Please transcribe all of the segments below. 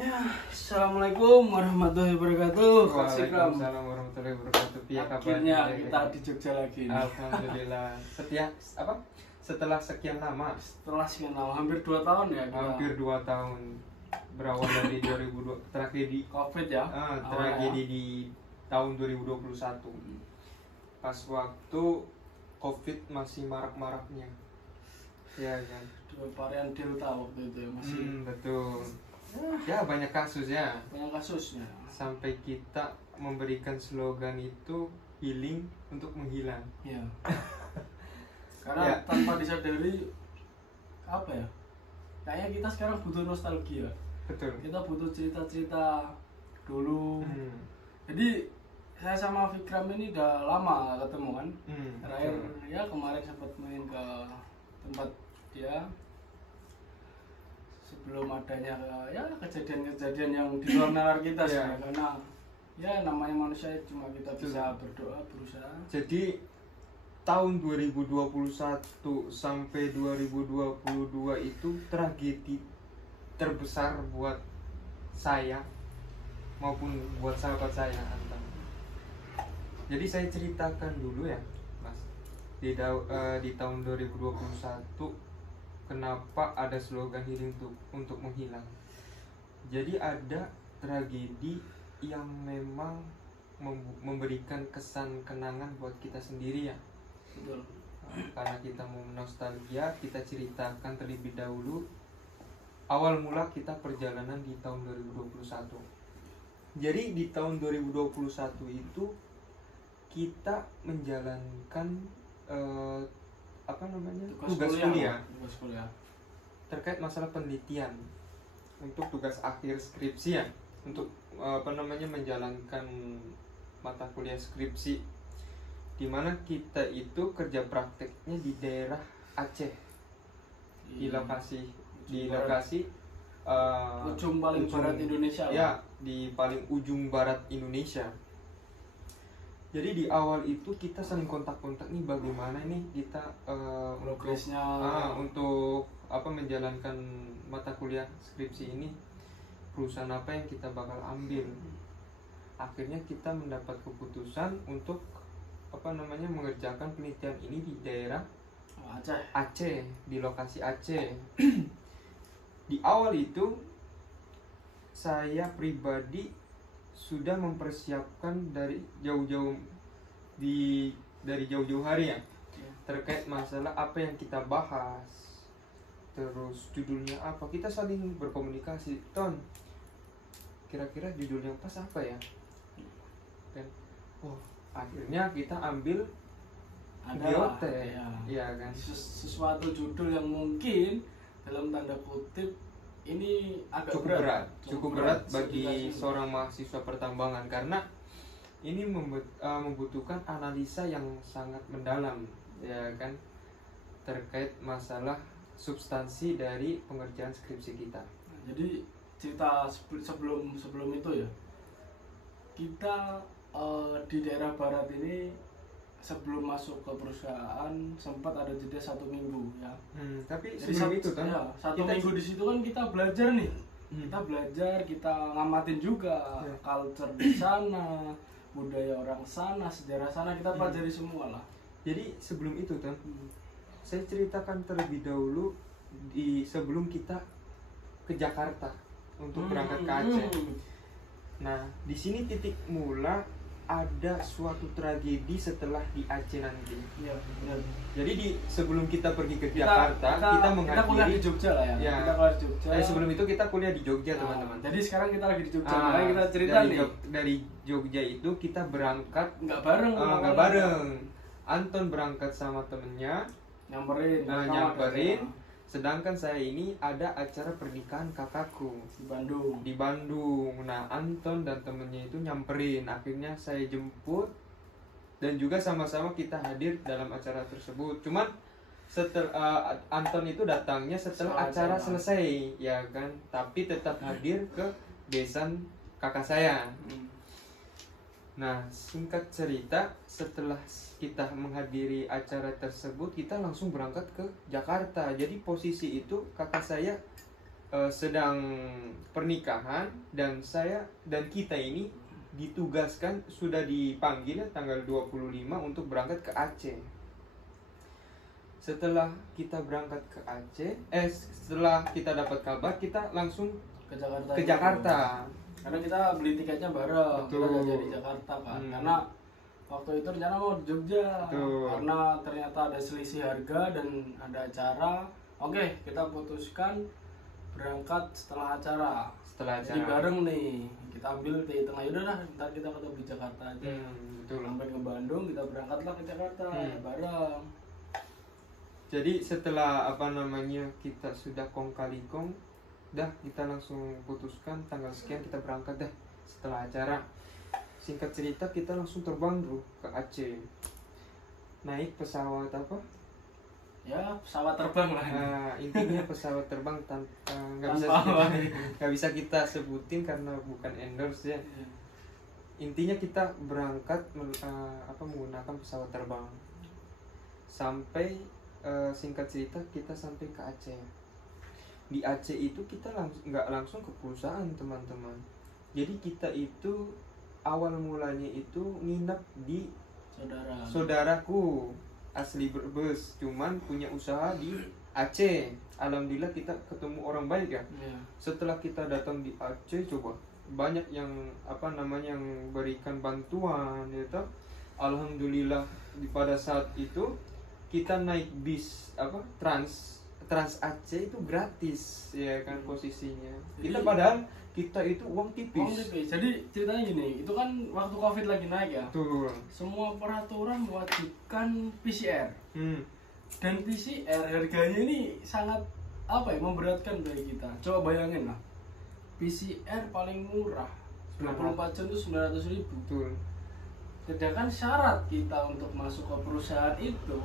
Ya, assalamualaikum warahmatullahi wabarakatuh. Waalaikumsalam warahmatullahi wabarakatuh. Pihak Akhirnya kita di Jogja lagi nih. Alhamdulillah. Setelah sekian lama, Setelah sekian lama, hampir 2 tahun ya kita. hampir 2 tahun berawal dari 2002 tragedi Covid ya. tragedi di tahun 2021. Pas waktu Covid masih marak-maraknya. Ya kan. Dua varian Delta waktu itu ya masih Betul. Ya banyak kasus ya. banyak kasusnya. Sampai kita memberikan slogan itu healing untuk menghilang. Ya. Karena Ya. tanpa disadari apa ya? Kayaknya kita sekarang butuh nostalgia. Betul. Kita butuh cerita-cerita dulu. Hmm. Jadi saya sama Fikram ini udah lama gak ketemu kan. Terakhir Betul. ya kemarin sempat main ke tempat dia sebelum adanya ya kejadian-kejadian yang di luar nalar kita sih. Ya. Karena ya namanya manusia cuma kita bisa berdoa, berusaha. Jadi tahun 2021 sampai 2022 itu tragedi terbesar buat saya maupun buat sahabat saya Anton. Jadi saya ceritakan dulu ya, Mas. Di tahun 2021 kenapa ada slogan healing untuk menghilang. Jadi ada tragedi yang memang memberikan kesan kenangan buat kita sendiri ya. Betul. Karena kita mau nostalgia, kita ceritakan terlebih dahulu awal mula kita perjalanan di tahun 2021. Jadi di tahun 2021 itu kita menjalankan tugas kuliah terkait masalah penelitian untuk tugas akhir skripsi ya, untuk menjalankan mata kuliah skripsi, dimana kita itu kerja prakteknya di daerah Aceh, di lokasi ujung paling barat Indonesia ya, di paling ujung barat Indonesia. Jadi di awal itu kita saling kontak-kontak nih, bagaimana nih kita progresnya untuk menjalankan mata kuliah skripsi ini, perusahaan apa yang kita bakal ambil. Akhirnya kita mendapat keputusan untuk mengerjakan penelitian ini di daerah Aceh, di lokasi Aceh. Di awal itu saya pribadi sudah mempersiapkan dari jauh-jauh hari ya, terkait masalah apa yang kita bahas, terus judulnya apa, kita saling berkomunikasi. Ton, kira-kira judul yang pas apa ya? Dan akhirnya kita ambil GOT ya kan, sesuatu judul yang mungkin dalam tanda kutip ini agak cukup berat bagi seorang mahasiswa pertambangan, karena ini membutuhkan analisa yang sangat mendalam ya kan, terkait masalah substansi dari pengerjaan skripsi kita. Jadi cerita sebelum itu ya, kita di daerah barat ini sebelum masuk ke perusahaan sempat ada jeda 1 minggu ya. Tapi sebelum itu kan, ya, 1 minggu di situ kan kita belajar nih. Kita belajar, kita ngamatin juga culture di sana, budaya orang sana, sejarah sana, kita pelajari semua lah. Jadi sebelum itu kan, saya ceritakan terlebih dahulu sebelum kita ke Jakarta untuk berangkat ke Aceh. Nah, di sini titik mula ada suatu tragedi setelah di Aceh nanti. Iya, benar. Jadi sebelum kita pergi ke Jakarta, kita kuliah di Jogja lah ya. Kita kuliah di Jogja. Sebelum itu kita kuliah di Jogja, teman-teman. Jadi sekarang kita lagi di Jogja, makanya kita cerita dari Jogja itu kita berangkat nggak bareng. Anton berangkat sama temennya, nyamperin. Sedangkan saya ini ada acara pernikahan kakakku di Bandung. Nah, Anton dan temennya itu nyamperin. Akhirnya saya jemput dan juga sama-sama kita hadir dalam acara tersebut. Cuman Anton itu datangnya setelah acara selesai, ya kan? Tapi tetap hadir ke besan kakak saya. Nah, singkat cerita, setelah kita menghadiri acara tersebut, kita langsung berangkat ke Jakarta. Jadi posisi itu kakak saya sedang pernikahan, dan kita ini ditugaskan, sudah dipanggil tanggal 25 untuk berangkat ke Aceh. Setelah kita berangkat ke Aceh, setelah kita dapat kabar, kita langsung ke Jakarta. Karena kita beli tiketnya bareng, Betul. kita jadi Jakarta kan. Karena waktu itu rencana mau di Jogja. Betul. Karena ternyata ada selisih harga dan ada acara. Oke, kita putuskan berangkat setelah acara. Jadi bareng nih, kita ambil di tengah, yaudah lah, ntar kita ketemu di Jakarta aja. Betul. Sampai ke Bandung, kita berangkatlah ke Jakarta bareng. Jadi setelah kita sudah kong kali kong, dah kita langsung putuskan tanggal sekian kita berangkat dah setelah acara. Singkat cerita kita langsung terbang bro ke Aceh. Naik pesawat apa? Ya pesawat terbang lah. Nah, intinya pesawat terbang tanpa nggak bisa kita sebutin karena bukan endorse ya. Intinya kita berangkat menggunakan pesawat terbang. Sampai singkat cerita kita sampai ke Aceh. Di Aceh itu kita nggak langsung ke perusahaan teman-teman. Jadi kita itu awal mulanya itu nginep di saudaraku asli Brebes, cuman punya usaha di Aceh. Alhamdulillah kita ketemu orang baik ya. Setelah kita datang di Aceh, coba banyak yang yang berikan bantuan ya toh. Alhamdulillah pada saat itu kita naik bis Trans Aceh itu gratis ya kan posisinya. Kita padahal kita itu uang tipis. Jadi ceritanya gini, itu kan waktu Covid lagi naik ya. Betul. Semua peraturan mewajibkan PCR. Dan PCR harganya ini sangat memberatkan bagi kita. Coba bayangin lah, PCR paling murah 24 jam itu 900.000. Betul. Sedangkan syarat kita untuk masuk ke perusahaan itu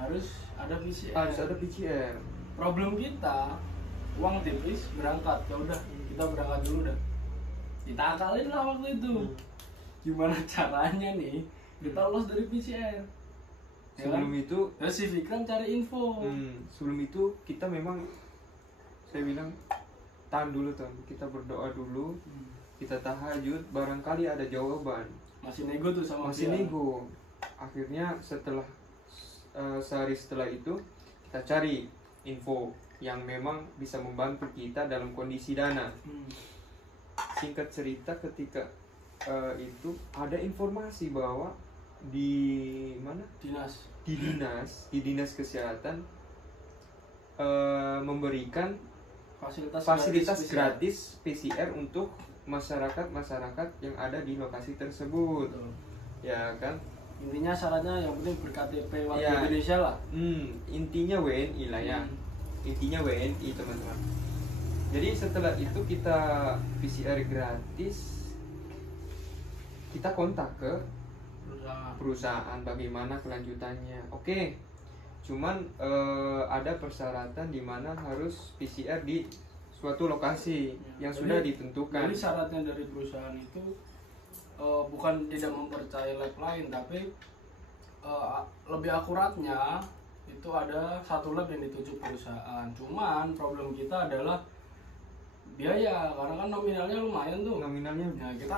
harus ada PCR. Problem kita, uang tipis, berangkat. Ya udah, kita berangkat dulu dah. Kita akalin lah waktu itu. Gimana caranya nih kita lolos dari PCR? Sebelum itu terus si Fikran cari info. Sebelum itu kita memang, saya bilang tahan dulu tuh, kita berdoa dulu, kita tahajud, barangkali ada jawaban. Masih nego tuh sama masih nego. Akhirnya setelah sehari setelah itu kita cari info yang memang bisa membantu kita dalam kondisi dana. Singkat cerita ketika itu ada informasi bahwa di mana? Di dinas kesehatan memberikan fasilitas gratis PCR untuk masyarakat yang ada di lokasi tersebut. Betul. Ya kan? Intinya syaratnya yang penting ber-KTP warga Indonesia lah. Intinya WNI lah ya. Intinya WNI teman-teman. Jadi setelah itu kita PCR gratis, kita kontak ke perusahaan bagaimana kelanjutannya. Oke. Cuman ada persyaratan di mana harus PCR di suatu lokasi yang sudah ditentukan. Jadi syaratnya dari perusahaan itu bukan tidak mempercayai lab lain, tapi lebih akuratnya itu ada satu lab yang dituju perusahaan. Cuman problem kita adalah biaya, karena kan nominalnya lumayan tuh. Nah, kita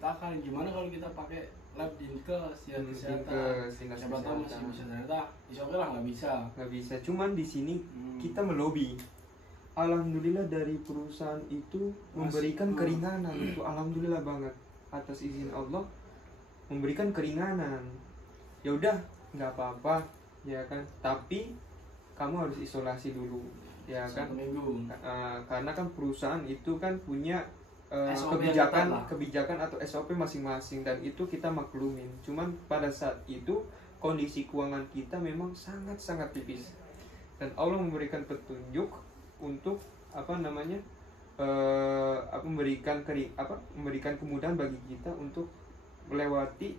akalin gimana kalau kita pakai lab Dinkes ya kesehatan. Siapa tahu masih bisa, ternyata oke lah nggak bisa. Cuman di sini kita melobi. Alhamdulillah dari perusahaan itu memberikan keringanan. Itu alhamdulillah banget. Atas izin Allah memberikan keringanan. Ya udah, nggak apa-apa, ya kan. Tapi kamu harus isolasi dulu, ya kan. 1 minggu. Karena kan perusahaan itu kan punya kebijakan atau SOP masing-masing, dan itu kita maklumin. Cuman pada saat itu kondisi keuangan kita memang sangat-sangat tipis, dan Allah memberikan petunjuk untuk memberikan kemudahan bagi kita untuk melewati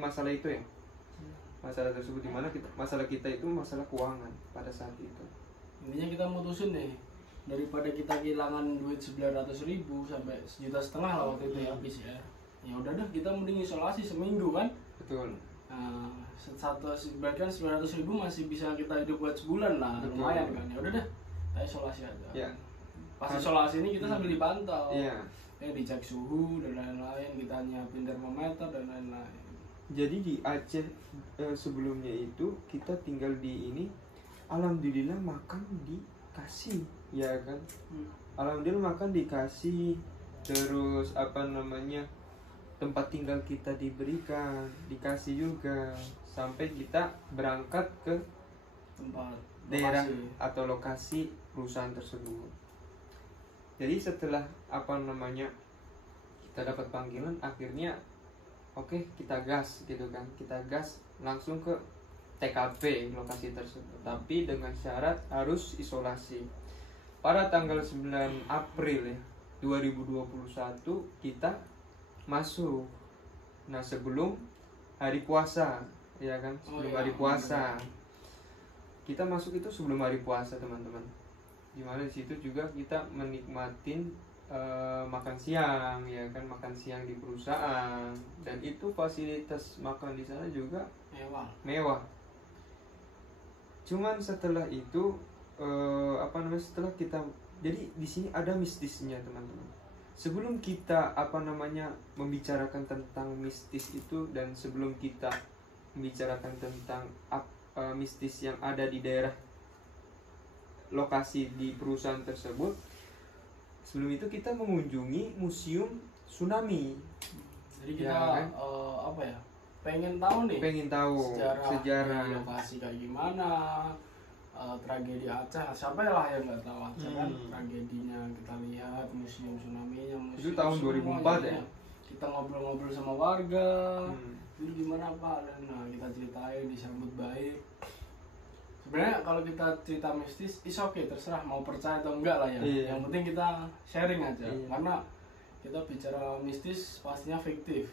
masalah itu ya. Masalah tersebut, dimana masalah kita itu masalah keuangan pada saat itu. Intinya kita mutusin nih, daripada kita kehilangan duit 900.000 sampai 1,5 juta lah waktu itu ya PCR. Ya udah dah, kita mending isolasi seminggu kan. Betul. Nah, bahkan 900.000 masih bisa kita hidup buat sebulan lah. Betul. Lumayan kan. Ya udah dah, kita Saya isolasi aja. Ya. Pas isolasi ini kita sambil dipantau. Iya. Dicek suhu dan lain-lain, kita nyiapin termometer dan lain-lain. Jadi di Aceh sebelumnya itu kita tinggal di ini, alhamdulillah makan dikasih, ya kan? Alhamdulillah makan dikasih, terus apa namanya, tempat tinggal kita diberikan, dikasih juga, sampai kita berangkat ke tempat daerah atau lokasi perusahaan tersebut. Jadi setelah apa namanya kita dapat panggilan, akhirnya oke, kita gas gitu kan, kita gas langsung ke TKP lokasi tersebut, tapi dengan syarat harus isolasi. Pada tanggal 9 April ya 2021 kita masuk. Nah, sebelum hari puasa, ya kan, sebelum hari puasa. Kita masuk itu sebelum hari puasa, teman-teman. Dimana di situ juga kita menikmatin makan siang, ya kan, makan siang di perusahaan, dan itu fasilitas makan di sana juga mewah. Cuman setelah itu setelah kita, jadi di sini ada mistisnya, teman-teman. Sebelum kita membicarakan tentang mistis itu, dan sebelum kita membicarakan tentang mistis yang ada di daerah lokasi di perusahaan tersebut, sebelum itu kita mengunjungi museum tsunami. Jadi kita kan? Pengen tahu sejarah di lokasi kayak gimana, tragedi Aceh. Siapa lah yang nggak tahu Aceh kan, tragedinya kita lihat, museum tsunami-nya, itu tahun 2004 ya. Kita ngobrol-ngobrol sama warga, ini gimana Pak, dan kita ceritain, disambut baik. Sebenarnya kalau kita cerita mistis, is okay, terserah mau percaya atau enggak lah ya. Yang penting kita sharing aja, karena kita bicara mistis pastinya fiktif.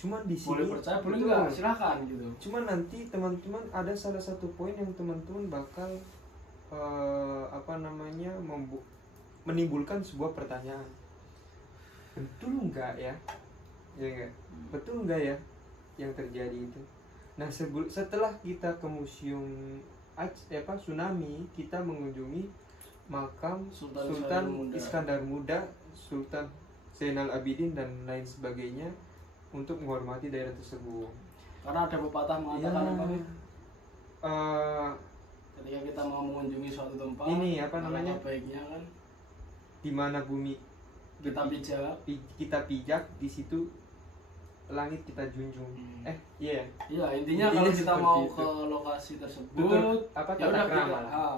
Cuman di sini boleh percaya, boleh enggak, silakan gitu. Cuman nanti teman-teman ada salah satu poin yang teman-teman bakal menimbulkan sebuah pertanyaan. Betul enggak ya? Ya enggak? Betul enggak ya yang terjadi itu? Nah, setelah kita ke museum tsunami, kita mengunjungi makam Sultan Iskandar Muda, Sultan Zainal Abidin dan lain sebagainya, untuk menghormati daerah tersebut. Karena ada pepatah mengatakan ketika kita mau mengunjungi suatu tempat, ini baiknya kan, di mana bumi kita pijak, di situ langit kita junjung. Iya, intinya kalau kita mau ke lokasi tersebut, ya udah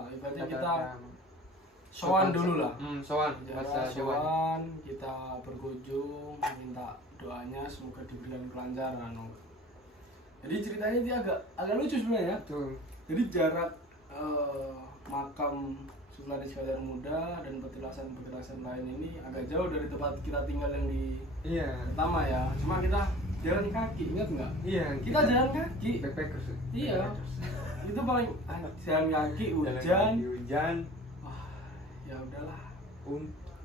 ibaratnya kita sowan dulu lah. Sowan, kita berkunjung, minta doanya semoga diberikan kelancaran. Jadi ceritanya dia agak lucu sebenarnya. Jadi jarak makam Sultan Iskandar Muda dan petilasan-petilasan lain ini agak jauh dari tempat kita tinggal yang di pertama ya. Cuma kita jalan kaki, ingat nggak? Iya. Kita jalan kaki. Backpackers. Iya. Itu paling jalan kaki, hujan. Wah, ya udahlah.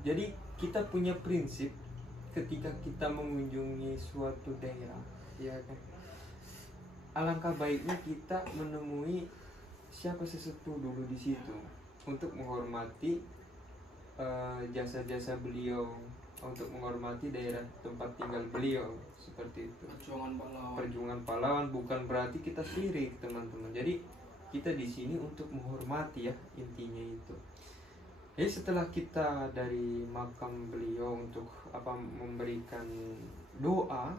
Jadi kita punya prinsip ketika kita mengunjungi suatu daerah, ya kan. Alangkah baiknya kita menemui siapa sesepuh dulu di situ untuk menghormati jasa-jasa beliau, untuk menghormati daerah tempat tinggal beliau, seperti itu. Perjuangan pahlawan bukan berarti kita syirik, teman-teman. Jadi kita di sini untuk menghormati, ya, intinya itu. Jadi setelah kita dari makam beliau untuk memberikan doa,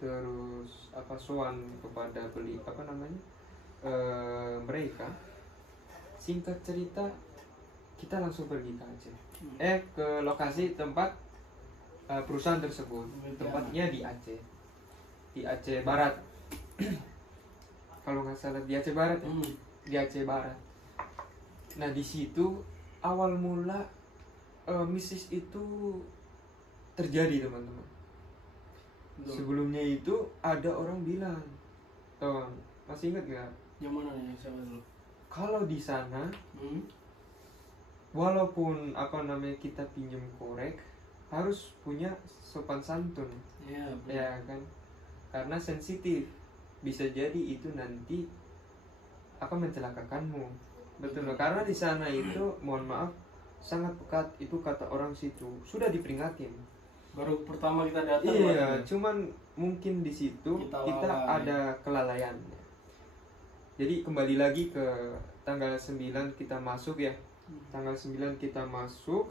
terus sowan kepada mereka, singkat cerita kita langsung pergi ke Aceh, ke lokasi tempat perusahaan tersebut. Tempatnya di Aceh Barat. Kalau nggak salah di Aceh Barat, di Aceh Barat. Nah, di situ awal mula mistis itu terjadi, teman-teman. Sebelumnya itu ada orang bilang, masih ingat nggak? Yang mana nih, siapa dulu? Kalau di sana, walaupun kita pinjam korek, harus punya sopan santun, ya kan? Karena sensitif, bisa jadi itu nanti akan mencelakakanmu. betul loh. Karena di sana itu mohon maaf sangat pekat, itu kata orang situ sudah diperingatin. Baru pertama kita datang. Iya, cuman mungkin di situ kita ada kelalaian. Jadi kembali lagi ke tanggal 9 kita masuk ya. Tanggal 9 kita masuk.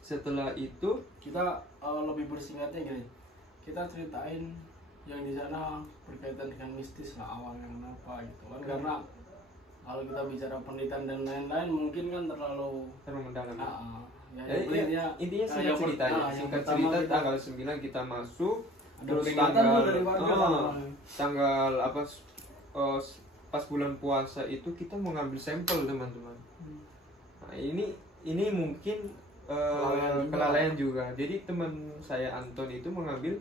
Setelah itu kita lebih bersingkatnya gini. Kita ceritain yang di sana berkaitan dengan mistis lah, awalnya kenapa gitu kan. Karena kalau kita bicara penelitian dan lain-lain mungkin kan terlalu mendalam. Ya, intinya singkat cerita ya. Singkat cerita tanggal 9 kita masuk. Terus tanggal apa pas bulan puasa itu kita mau ngambil sampel teman-teman. Nah, ini mungkin kelalaian juga. Jadi teman saya Anton itu mengambil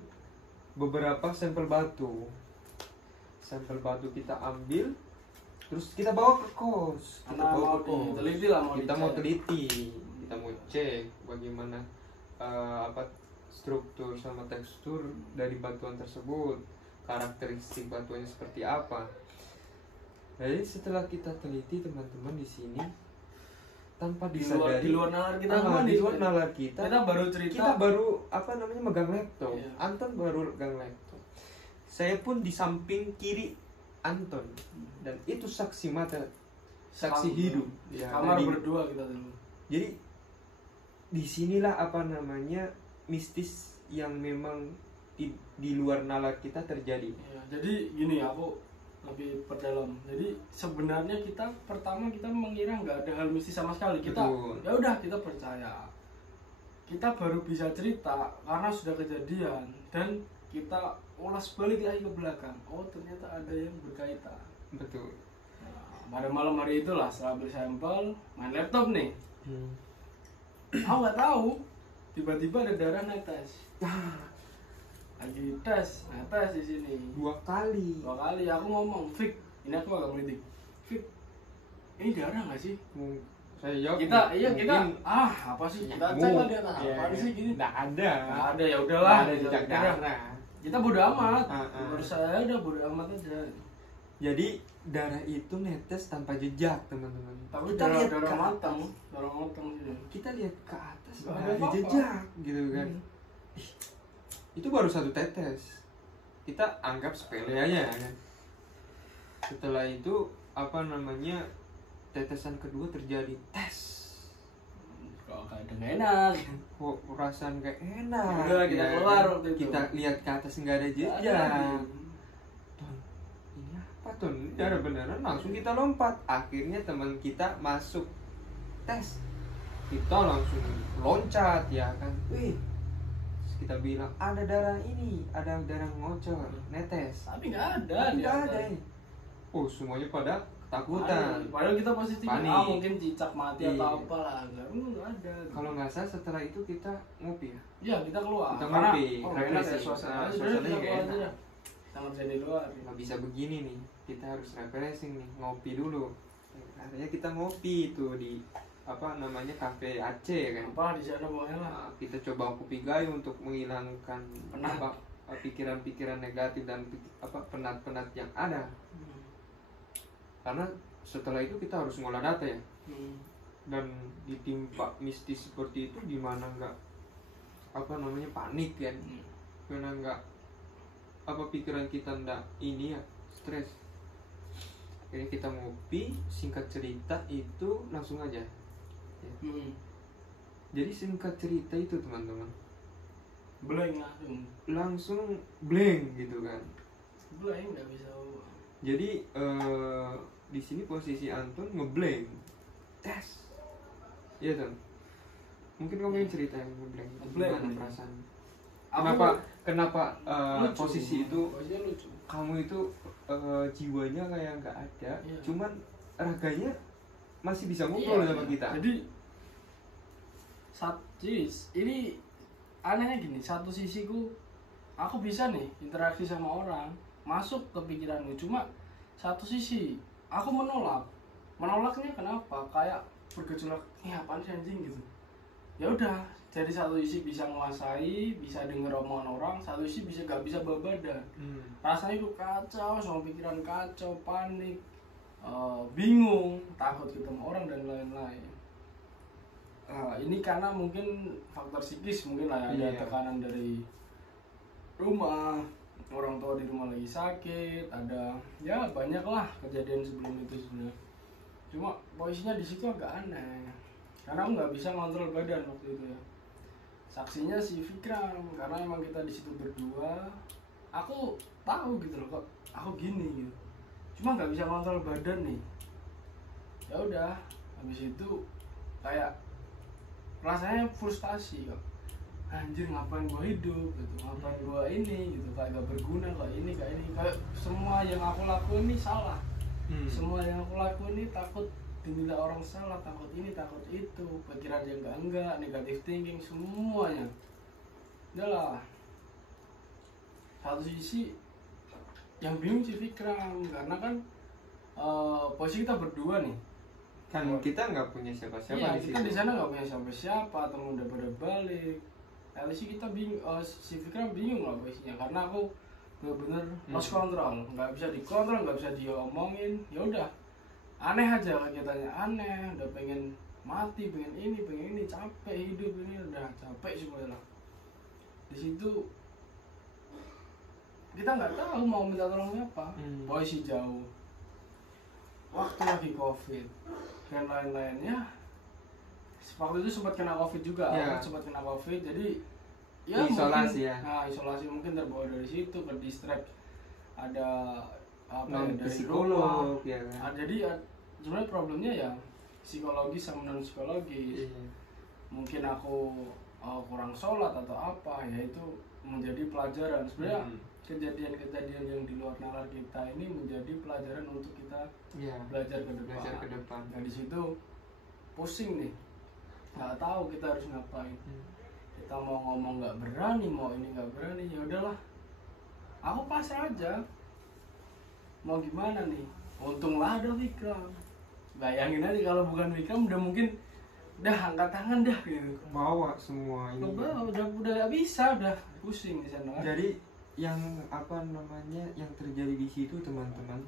beberapa sampel batu. Sampel batu kita ambil, terus kita bawa ke kos. Kita mau teliti, kita mau cek bagaimana struktur sama tekstur dari batuan tersebut, karakteristik batuannya seperti apa. Jadi setelah kita teliti teman-teman di sini, tanpa disadari di luar nalar kita, kita baru cerita, kita baru megang laptop. Iya. Anton baru megang laptop, saya pun di samping kiri Anton, dan itu saksi mata, saksi hidup ya, kamar berdua kita dulu. Jadi disinilah mistis yang memang di luar nalar kita terjadi ya, jadi gini, aku lebih perdalam. Jadi sebenarnya kita pertama kita mengira nggak ada hal mistis sama sekali. Kita ya udah kita percaya. Kita baru bisa cerita karena sudah kejadian dan kita ulas balik lagi ke belakang. Oh ternyata ada yang berkaitan. Betul. Nah, pada malam hari itulah setelah ambil sampel, main laptop nih. Aku nggak tahu. Tiba-tiba ada darah netes. Lagi tes di sini dua kali aku ngomong, Fik, ini aku agak melidik, Fik, ini darah nggak sih? Saya jawab kita apa sih, kita cek lah dia apa sih gini, nggak ada, ya udahlah, ada jejak darah, kita bodo amat, menurut saya udah bodo amat aja. Jadi darah itu netes tanpa jejak teman-teman. Tapi kita lihat darah matang sih. Kita lihat ke atas nggak ada jejak gitu kan. Itu baru satu tetes, kita anggap sepele aja kan. Setelah itu tetesan kedua terjadi, tes kok kayak enak, kok perasaan kayak enak. Udah, kita keluar waktu itu. Kita lihat ke atas nggak ada jejak. Ton, ini apa Ton? Darah beneran. Langsung kita lompat. Akhirnya teman kita masuk tes, kita langsung loncat ya kan. Wih, kita bilang ada darah ini, ada darah ngocor, netes. Tapi nggak ada. Oh semuanya pada ketakutan. Padahal kita positif. Mungkin cicak mati atau apalah. Nggak ada. Kalau nggak salah setelah itu kita ngopi ya. Iya kita keluar. Kita ngopi. Suasananya kayak enak. Kita ngerjain di luar. Nggak bisa begini nih. Kita harus refreshing nih, ngopi dulu. Akhirnya kita ngopi itu di kafe Aceh kan. Apa di sana pokoknya lah. Kita coba kopi gayo untuk menghilangkan pikiran-pikiran negatif dan penat-penat yang ada. Karena setelah itu kita harus ngolah data ya. Dan ditimpa mistis seperti itu gimana nggak panik kan. Karena nggak pikiran kita nggak stres. Akhirnya kita ngopi, singkat cerita itu langsung aja. Jadi singkat cerita itu teman-teman, blank langsung blank gitu kan. Blank nggak bisa. Jadi di sini posisi Anton ngeblank tes. Iya Ton. Mungkin kamu yang cerita yang ngeblank. Gimana perasaan? Kenapa posisi itu lucu. Kamu itu jiwanya kayak nggak ada, cuman raganya masih bisa ngobrol sama kita. Jadi ini anehnya gini, satu sisiku aku bisa nih interaksi sama orang, masuk ke pikiranku, cuma satu sisi aku menolaknya kenapa? Kayak bergejolak, apaan sih anjing gitu. Ya udah, jadi satu sisi bisa menguasai, bisa denger omongan orang, satu sisi gak bisa bawa badan. Rasanya itu kacau, sama pikiran kacau, panik. bingung, takut ketemu orang dan lain-lain. Ini karena mungkin faktor psikis mungkin lah ya, ada tekanan dari rumah, orang tua di rumah lagi sakit, ada ya banyak lah kejadian sebelum itu sebenarnya. Cuma posisinya di situ agak aneh karena aku nggak bisa ngontrol badan waktu itu ya. Saksinya si Fikram, karena emang kita di situ berdua, aku tahu gitu loh kok aku gini gitu, cuma nggak bisa ngontrol badan nih. Ya udah, habis itu kayak rasanya frustasi kok, anjir ngapain gua hidup gitu, ngapain gua ini gitu, kayak gak berguna, kayak ini, kayak semua yang aku lakuin ini salah. Semua yang aku lakuin ini takut dinilai orang salah, takut ini, takut itu, pikiran yang enggak, negatif thinking, semuanya. Udahlah, satu sisi yang bingung si Fikram, karena kan posisi kita berdua nih, kan kita nggak punya siapa-siapa. Iya, kita di sana nggak punya siapa-siapa, temen udah pada balik. LC kita bingung, si Fikram bingung lah posisinya, karena aku bener-bener lost control, nggak bisa dikontrol, nggak bisa diomongin. Ya udah, aneh aja kegiatannya, aneh, udah pengen mati, pengen ini, capek hidup ini, udah capek semuanya lah. Di situ kita nggak tahu mau minta tolong siapa, posisi jauh, waktu lagi COVID dan lain-lainnya. Waktu itu sempat kena COVID juga, sempat kena COVID, jadi ya isolasi mungkin, isolasi mungkin terbawa dari situ, ke distract, ada apa ya, dari psikolog rumah, ya kan? Jadi sebenarnya problemnya ya psikologis sama non psikologis. Mungkin aku kurang sholat atau apa, ya itu menjadi pelajaran sebenarnya. Kejadian-kejadian yang di luar nalar kita ini menjadi pelajaran untuk kita belajar ke depan. Nah di situ pusing nih, nggak tahu kita harus ngapain. Kita mau ngomong nggak berani, mau ini nggak berani. Ya udahlah, aku pasrah aja. Mau gimana nih? Untunglah ada Fikram. Bayangin aja kalau bukan Fikram udah mungkin angkat tangan dah gitu. Bawa semua ini. Udah nggak bisa, udah pusing di sana. Jadi yang yang terjadi di situ teman-teman,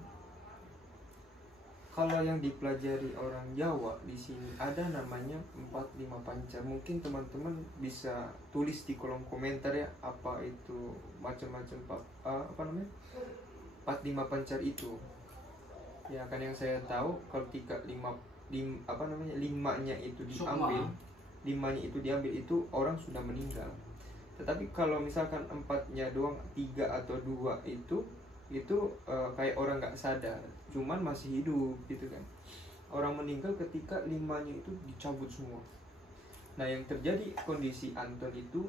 kalau yang dipelajari orang Jawa di sini ada namanya 45 pancar. Mungkin teman-teman bisa tulis di kolom komentar ya, apa itu macam-macam 45 pancar itu. Ya kan yang saya tahu kalau limanya itu diambil itu orang sudah meninggal. Tetapi kalau misalkan 4-nya doang, 3 atau 2 itu kayak orang nggak sadar, cuman masih hidup gitu kan. Orang meninggal ketika 5-nya itu dicabut semua. Nah yang terjadi kondisi Anton itu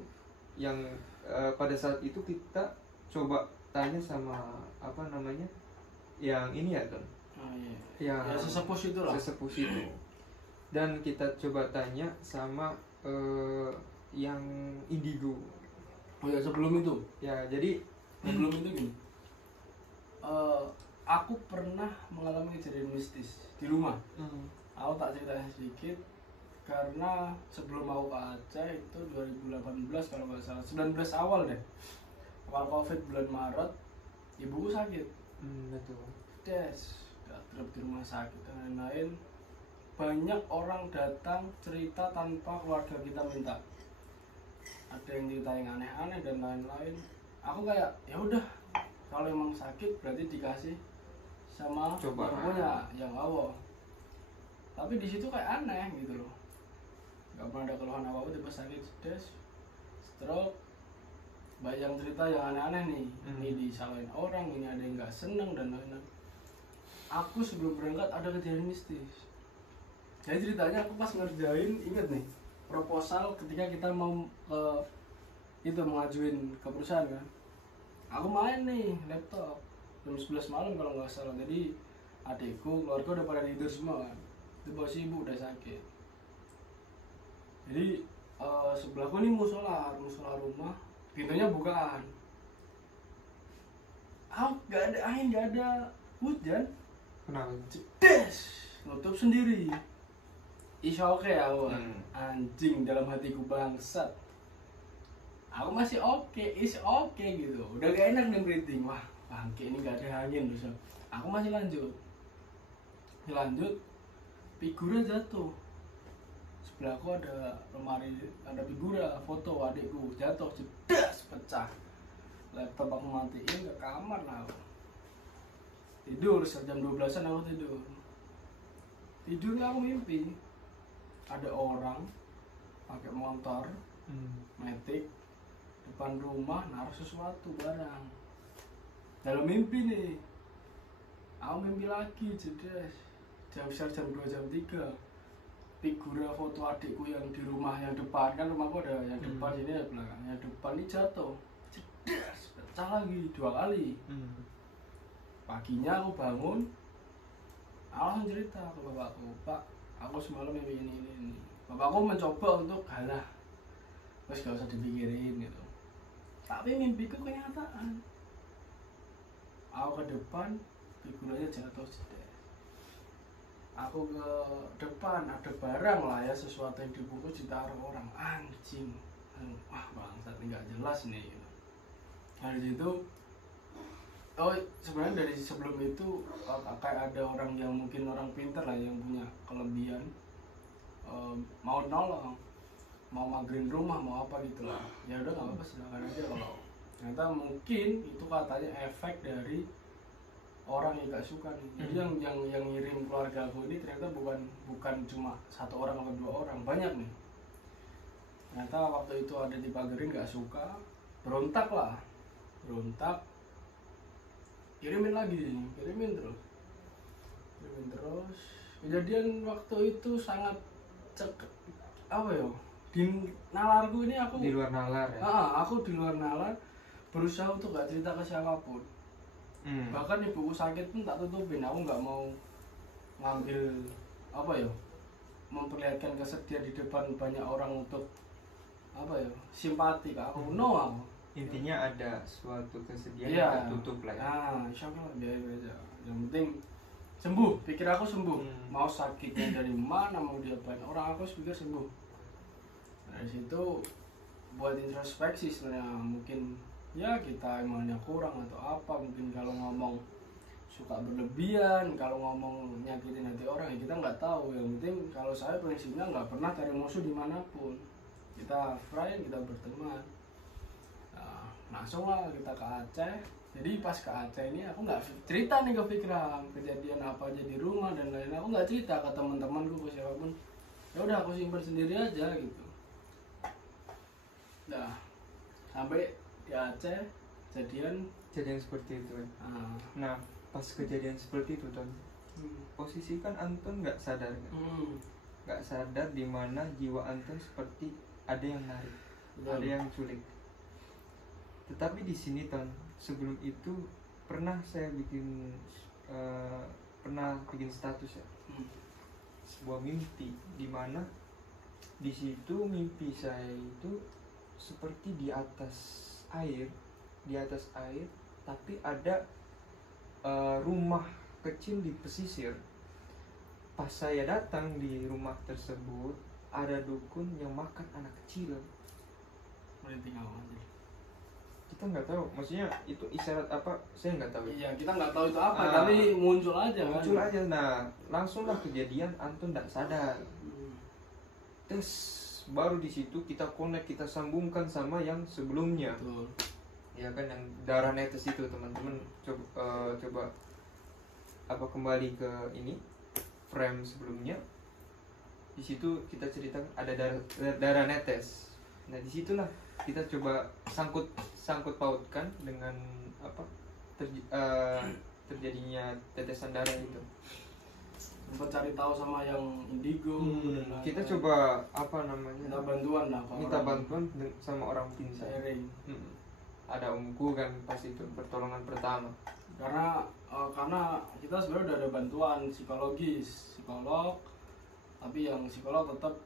yang pada saat itu kita coba tanya sama yang ini ya Ton, ya sesepuh itu lah, dan kita coba tanya sama yang indigo. Sebelum itu jadi sebelum itu gini, aku pernah mengalami kejadian mistis di rumah. Aku tak ceritain sedikit, karena sebelum aku ke Aceh itu 2018 kalau nggak salah, 19 awal deh, awal COVID bulan Maret, ibuku sakit. Betul. Drop di rumah sakit dan lain-lain. Banyak orang datang cerita tanpa keluarga kita minta. Ada yang cerita yang aneh-aneh dan lain-lain. Aku kayak ya udah, kalau emang sakit berarti dikasih sama punya yang Allah. Tapi di situ kayak aneh gitu loh, nggak pernah ada keluhan apa-apa, tiba sakit stroke. Banyak yang cerita yang aneh-aneh nih, ini disalahin orang, ini ada yang nggak seneng dan lain-lain. Aku sebelum berangkat ada kejadian mistis. Jadi ceritanya aku pas ngerjain, inget nih, proposal ketika kita mau mengajuin ke perusahaan kan. Aku main nih laptop jam 11 malam kalau nggak salah. Jadi adikku, keluarga udah pada tidur semua kan. Itu bos ibu udah sakit. Jadi sebelahku nih musola rumah, pintunya bukaan. Nggak ada angin, nggak ada hujan. Kenapa? Cedes, nutup sendiri. Oke aku, anjing dalam hatiku bangsat. Aku masih oke gitu. Udah gak enak nih breathing. Wah, bangke ini gak ada angin terus. Aku masih lanjut. Lanjut, figurnya jatuh. Sebelahku ada lemari, ada figura foto adikku jatuh, jedas, pecah. Laptop aku matiin, ke kamar lah aku. Tidur, jam 12-an aku tidur. Tidurnya aku mimpi ada orang pakai motor Matic depan rumah naruh sesuatu barang. Dalam mimpi nih, aku mimpi lagi, jedes. Jam 2, jam 3, figura foto adikku yang di rumah yang depan, kan rumahku ada yang depan sini ada belakang, yang depan ini jatuh, jedes, pecah lagi 2 kali. Paginya aku bangun, aku langsung cerita ke bapakku, Pak, aku semalam mimpi ini. Bapakku mencoba untuk halah, terus gak usah dipikirin gitu. Tapi mimpiku kenyataan. Aku ke depan, figuranya jatuh, jedes. Aku ke depan, ada barang lah ya, sesuatu yang dibungkus ditaruh orang, anjing. Wah bangsat, nggak jelas nih gitu. Dari situ, oh sebenarnya dari sebelum itu kayak ada orang yang mungkin orang pintar lah yang punya kelebihan, mau nolong, mau magerin rumah, mau apa gitu lah. Ya udah nggak apa-apa, silakan aja. Kalau ternyata mungkin itu katanya efek dari orang yang gak suka nih. Jadi yang ngirim keluarga aku ini ternyata bukan cuma 1 orang atau 2 orang, banyak nih. Ternyata waktu itu ada dipagerin gak suka, berontak. Kirimin terus. Kejadian waktu itu sangat apa ya? Di nalarku ini aku di luar nalar ya. Aku di luar nalar, berusaha untuk gak cerita ke siapapun. Bahkan ibuku sakit pun tak tutupin. Aku nggak mau ngambil apa ya, memperlihatkan kesedihan di depan banyak orang untuk apa ya, simpati ke aku. Aku intinya ada suatu kesedihan iya, yang tertutup lah ya. Insya Allah biarin aja. Yang penting sembuh, pikir aku sembuh. Mau sakitnya dari mana, mau diapain orang, aku pikir sembuh. Dari situ buat introspeksi sebenarnya, mungkin ya kita emangnya kurang atau apa, mungkin kalau ngomong suka berlebihan, kalau ngomong nyakitin hati orang ya kita nggak tahu. Yang penting kalau saya prinsipnya nggak pernah cari musuh dimanapun, kita friend, kita berteman. Nah, langsung lah kita ke Aceh. Jadi pas ke Aceh ini aku nggak cerita nih ke Fikram kejadian apa aja di rumah dan lain-lain. Aku nggak cerita ke teman-temanku, ke siapapun. Ya udah aku simpan sendiri aja gitu. Nah sampai di Aceh kejadian seperti itu ya. Nah pas kejadian seperti itu Ton, posisi kan Anton nggak sadar kan? Nggak sadar di mana jiwa Anton seperti ada yang narik, ada yang culik. Tetapi di sini Ton, sebelum itu pernah saya bikin status ya, sebuah mimpi di mana di situ mimpi saya itu seperti di atas air, tapi ada rumah kecil di pesisir. Pas saya datang di rumah tersebut, ada dukun yang makan anak kecil. Kita nggak tahu, maksudnya itu isyarat apa, saya nggak tahu. Iya, kita nggak tahu itu apa, tapi muncul aja. Nah, langsunglah kejadian Anton nggak sadar. Terus baru di situ kita connect, kita sambungkan sama yang sebelumnya. Betul. Ya kan, yang darah netes itu teman-teman, coba apa kembali ke ini frame sebelumnya. Di situ kita ceritakan ada darah netes. Nah disitulah kita coba sangkut pautkan dengan apa terjadinya tetesan darah itu. Sempat cari tahu sama yang indigo. Kita coba apa namanya? Minta bantuan sama orang pintar. Sharing. Ada omku kan pas itu pertolongan pertama. Karena kita sebenarnya udah ada bantuan psikolog, tapi yang psikolog tetap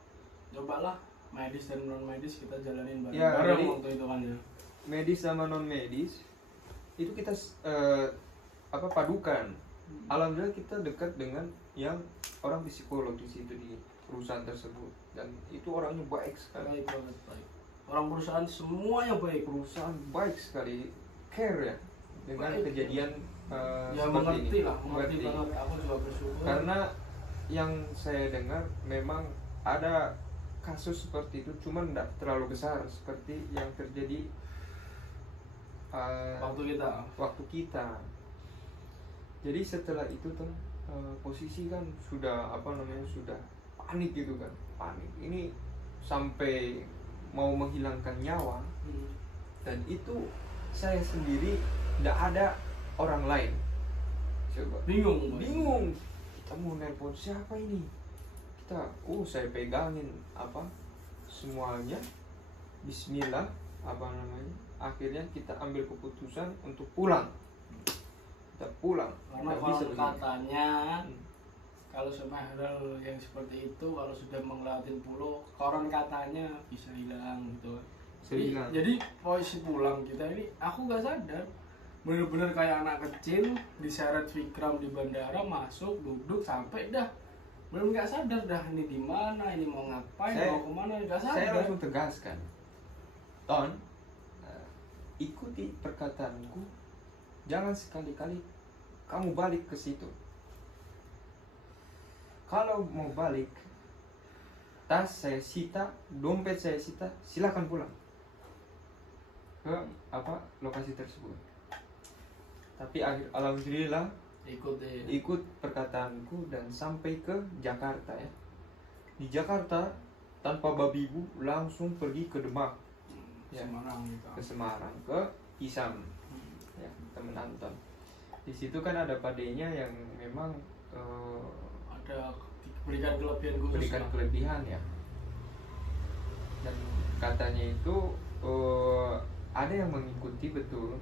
cobalah medis dan non medis kita jalanin bareng-bareng waktu itu kan ya. Medis sama non medis itu kita padukan. Alhamdulillah kita dekat dengan yang orang psikolog di situ di perusahaan tersebut, dan itu orangnya baik sekali. Baik. Orang perusahaan semuanya baik. Perusahaan baik sekali, care ya dengan baik, kejadian Ya mengerti lah, mengerti banget. Aku juga bersyukur. Karena yang saya dengar memang ada kasus seperti itu, cuman tidak terlalu besar seperti yang terjadi waktu kita. Jadi setelah itu tuh posisi kan sudah sudah panik gitu kan, panik. Ini sampai mau menghilangkan nyawa. Dan itu saya sendiri, tidak ada orang lain. Coba bingung. Kita mau nelpon siapa ini? Saya pegangin semuanya. Bismillah, akhirnya kita ambil keputusan untuk pulang. Kita pulang. Karena katanya kalau semahal yang seperti itu, kalau sudah mengelatin pulau, koron katanya bisa hilang gitu. Jadi posisi pulang kita ini, aku nggak sadar, bener-bener kayak anak kecil diseret Vikram di bandara, masuk, duduk, sampai dah, belum nggak sadar dah ini di mana, ini mau ngapain, mau kemana, nggak sadar. Saya langsung tegaskan, Ton, ikuti perkataanku, jangan sekali-kali kamu balik ke situ. Kalau mau balik, tas saya sita, dompet saya sita, silakan pulang ke lokasi tersebut. Tapi alhamdulillah ikut perkataanku dan sampai ke Jakarta ya. Di Jakarta tanpa babi ibu langsung pergi ke Demak, ke Semarang, ke Isam, ya, temen Anton. Di situ kan ada padenya yang memang ada berikan kelebihan khusus. Kelebihan ya. Dan katanya itu ada yang mengikuti, betul.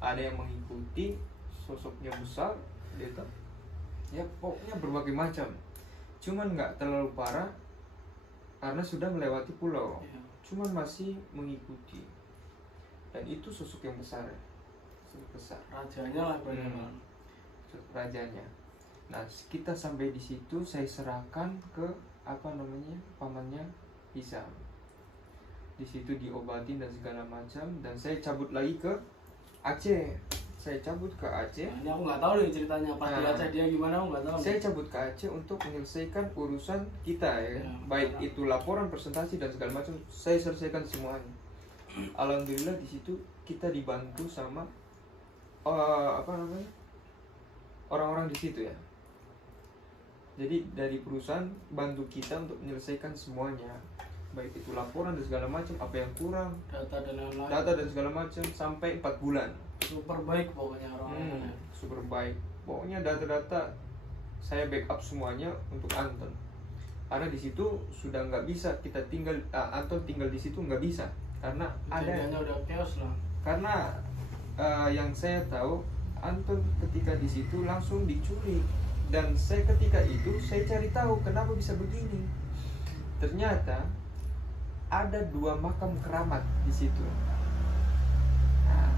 Ada yang mengikuti, sosoknya besar, gitu. Ya pokoknya berbagai macam. Cuman nggak terlalu parah karena sudah melewati pulau. Ya. Cuman masih mengikuti. Dan itu sosok yang besar ya. Besar. Rajanya lah benar. Rajanya. Nah, kita sampai di situ, saya serahkan ke pamannya Hisam. Di situ diobatin dan segala macam, dan saya cabut lagi ke Aceh. Saya cabut ke Aceh. Nah, ini aku nggak tahu nih ceritanya pas di Aceh dia gimana, aku nggak tahu. Saya cabut ke Aceh untuk menyelesaikan urusan kita ya, baik itu laporan, presentasi dan segala macam. Saya selesaikan semuanya. Alhamdulillah di situ kita dibantu sama orang-orang di situ ya. Jadi dari perusahaan bantu kita untuk menyelesaikan semuanya, baik itu laporan dan segala macam, apa yang kurang, data dan segala macam, sampai 4 bulan. Super baik pokoknya orang-orangnya. Super baik. Pokoknya data-data saya backup semuanya untuk Anton. Karena di situ sudah nggak bisa kita tinggal, Anton tinggal di situ nggak bisa, karena udah chaos lah. Karena yang saya tahu, Anton ketika di situ langsung diculik. Dan saya ketika itu saya cari tahu kenapa bisa begini. Ternyata ada 2 makam keramat di situ. Nah,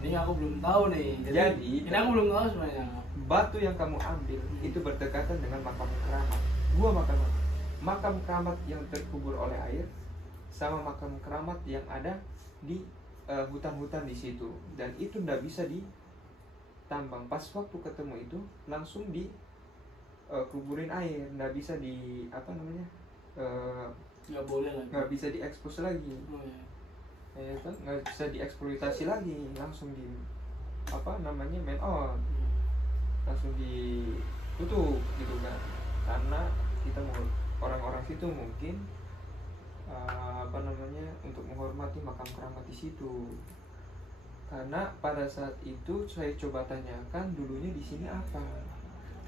ini aku belum tahu nih. Jadi ini aku belum tahu sebenarnya. Batu yang kamu ambil itu berdekatan dengan makam keramat. 2 makam keramat yang terkubur oleh air, sama makam keramat yang ada di hutan-hutan di situ. Dan itu nggak bisa ditambang. Pas waktu ketemu itu langsung kuburin air, nggak bisa nggak boleh lagi, nggak bisa diekspos lagi. Nggak bisa dieksploitasi lagi, langsung main on, langsung ditutup gitu kan. Karena kita mau orang-orang situ mungkin untuk menghormati makam keramat di situ. Karena pada saat itu saya coba tanyakan dulunya di sini apa.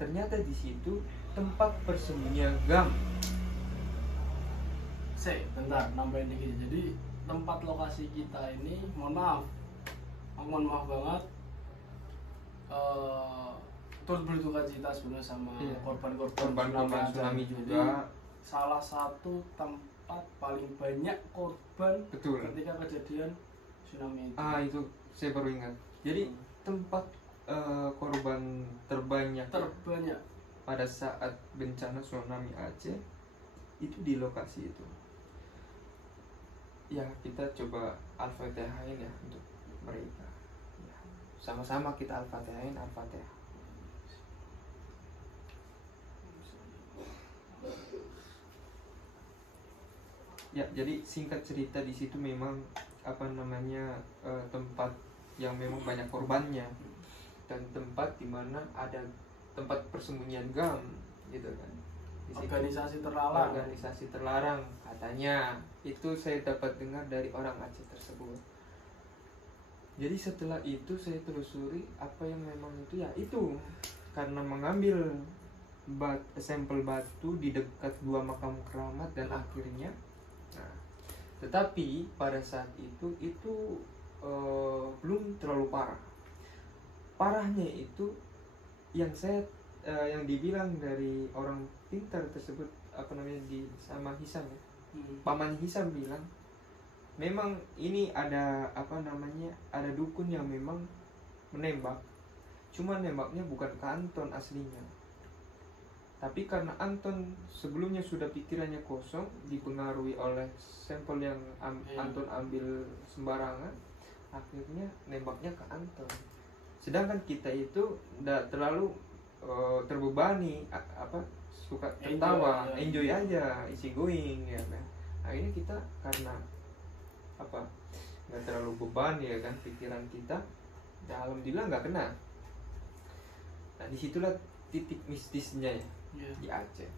Ternyata di situ tempat persembunyian gam. Bentar, nambahin dikit. Jadi tempat lokasi kita ini, mohon maaf banget, terus berduka cita sebenarnya sama korban-korban tsunami juga. Jadi, salah satu tempat paling banyak korban. Betul. Ketika kejadian tsunami itu. Itu saya baru ingat. Jadi tempat korban terbanyak pada saat bencana tsunami Aceh itu di lokasi itu. Ya, kita coba al-fatihain ya untuk mereka. Ya. sama-sama kita Al-Fatihain. Al-Fatihah. Ya, jadi singkat cerita di situ memang tempat yang memang banyak korbannya dan tempat dimana ada tempat persembunyian gam gitu kan. Organisasi terlarang katanya, itu saya dapat dengar dari orang Aceh tersebut. Jadi setelah itu saya telusuri apa yang memang itu, ya itu karena mengambil sampel batu di dekat 2 makam keramat dan akhirnya. Nah, tetapi pada saat itu belum terlalu parah. Parahnya itu yang dibilang dari orang pintar tersebut sama Hisam ya. Paman Hisam bilang memang ini ada ada dukun yang memang menembak. Cuma nembaknya bukan ke Anton aslinya. Tapi karena Anton sebelumnya sudah pikirannya kosong, dipengaruhi oleh sampel yang Anton ambil sembarangan, akhirnya nembaknya ke Anton. Sedangkan kita itu tidak terlalu terbebani, suka tertawa, enjoy aja, easy going ya kan. Akhirnya kita karena nggak terlalu beban ya kan pikiran kita, ya alhamdulillah nggak kena. Nah disitulah titik mistisnya ya. Di Aceh.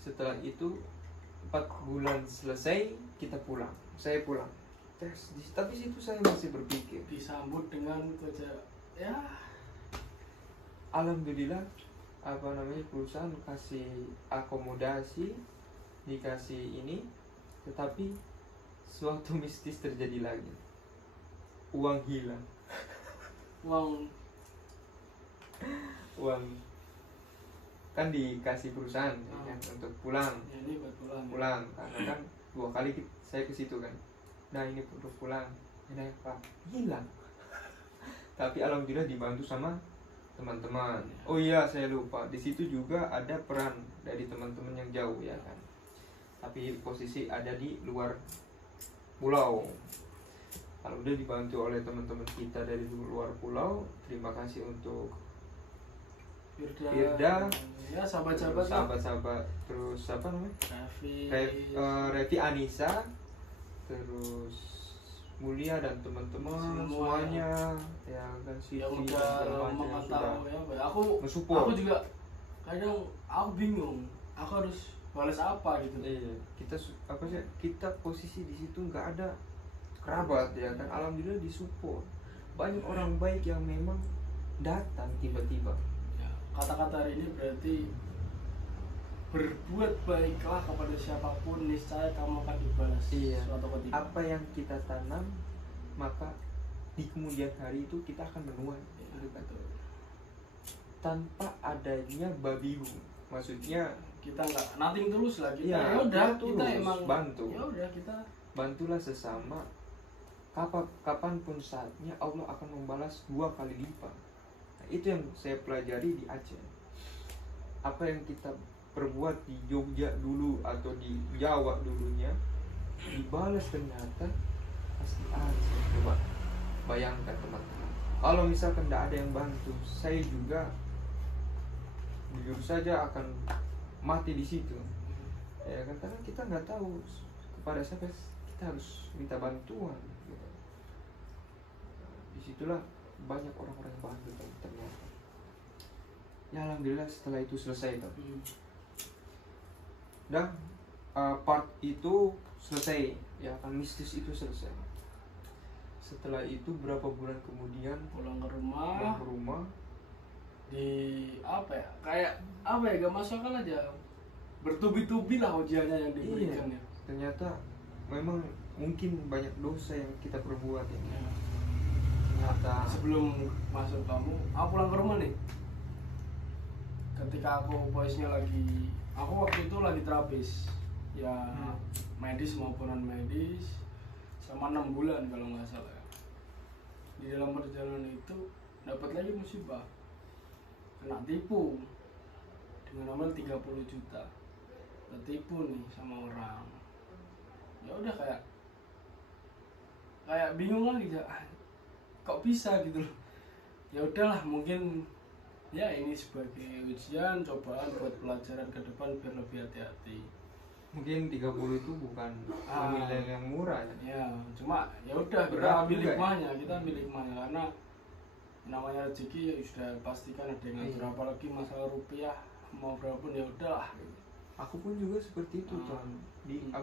Setelah itu 4 bulan selesai, kita pulang. Saya pulang. Tapi situ saya masih berpikir. Disambut dengan ya. Alhamdulillah perusahaan kasih akomodasi, dikasih ini, tetapi suatu mistis terjadi lagi. Uang hilang. Uang kan dikasih perusahaan kan, untuk pulang. Ya, ini buat pulang karena kan 2 kali saya ke situ kan. Nah ini untuk pulang, ini Pak hilang. Tapi alhamdulillah dibantu sama teman-teman. Oh iya saya lupa, di situ juga ada peran dari teman-teman yang jauh ya kan. Tapi posisi ada di luar pulau. Alhamdulillah dibantu oleh teman-teman kita dari luar pulau. Terima kasih untuk Firda, ya sahabat-sahabat, terus Revi, Anissa, terus Mulia dan teman-teman semuanya ya kan, yang udah mengetahui ya. Aku juga kadang aku bingung, aku harus balas apa gitu. Iya, kita posisi di situ nggak ada kerabat ya kan, alhamdulillah disupport banyak orang baik yang memang datang tiba-tiba. Kata-kata hari ini berarti berbuat baiklah kepada siapapun, niscaya kamu akan dibalas suatu ketika. Apa yang kita tanam maka di kemudian hari itu kita akan menuai tanpa adanya babihu. Maksudnya kita nggak nothing tulus lah, kita kita emang bantu. Ya udah kita bantulah sesama. Kapanpun saatnya Allah akan membalas 2 kali lipat. Itu yang saya pelajari di Aceh. Apa yang kita perbuat di Jogja dulu atau di Jawa dulunya dibalas ternyata pasti Aceh. Coba bayangkan teman-teman, kalau misalkan tidak ada yang bantu, saya juga jujur saja akan mati di situ ya kan, karena kita nggak tahu kepada siapa kita harus minta bantuan gitu. Disitulah banyak orang-orang yang bantu ternyata. Ya alhamdulillah setelah itu selesai tuh. Dan part itu selesai ya kan, mistis itu selesai. Setelah itu berapa bulan kemudian pulang ke rumah di kayak gak masuk akal aja, bertubi-tubi lah ujiannya yang diberikan. Ya ternyata memang mungkin banyak dosa yang kita perbuat ya. Sebelum masuk kamu, aku pulang ke rumah nih. Ketika aku waktu itu lagi terapis ya, medis maupun non medis, sama 6 bulan kalau nggak salah. Di dalam perjalanan itu dapat lagi musibah, kena tipu dengan amal 30 juta. Tertipu nih sama orang. Ya udah kayak bingung lagi ya. kok bisa gitu loh. Ya udahlah, mungkin ya ini sebagai ujian, cobaan buat pelajaran ke depan biar lebih hati-hati. Mungkin 30 itu bukan pemilihan yang murah ya. Ya, cuma ya udah kita ambil hikmahnya, karena namanya rezeki ya sudah pastikan ada yang ngatur, apalagi masalah rupiah mau berapapun ya udahlah. Aku pun juga seperti itu,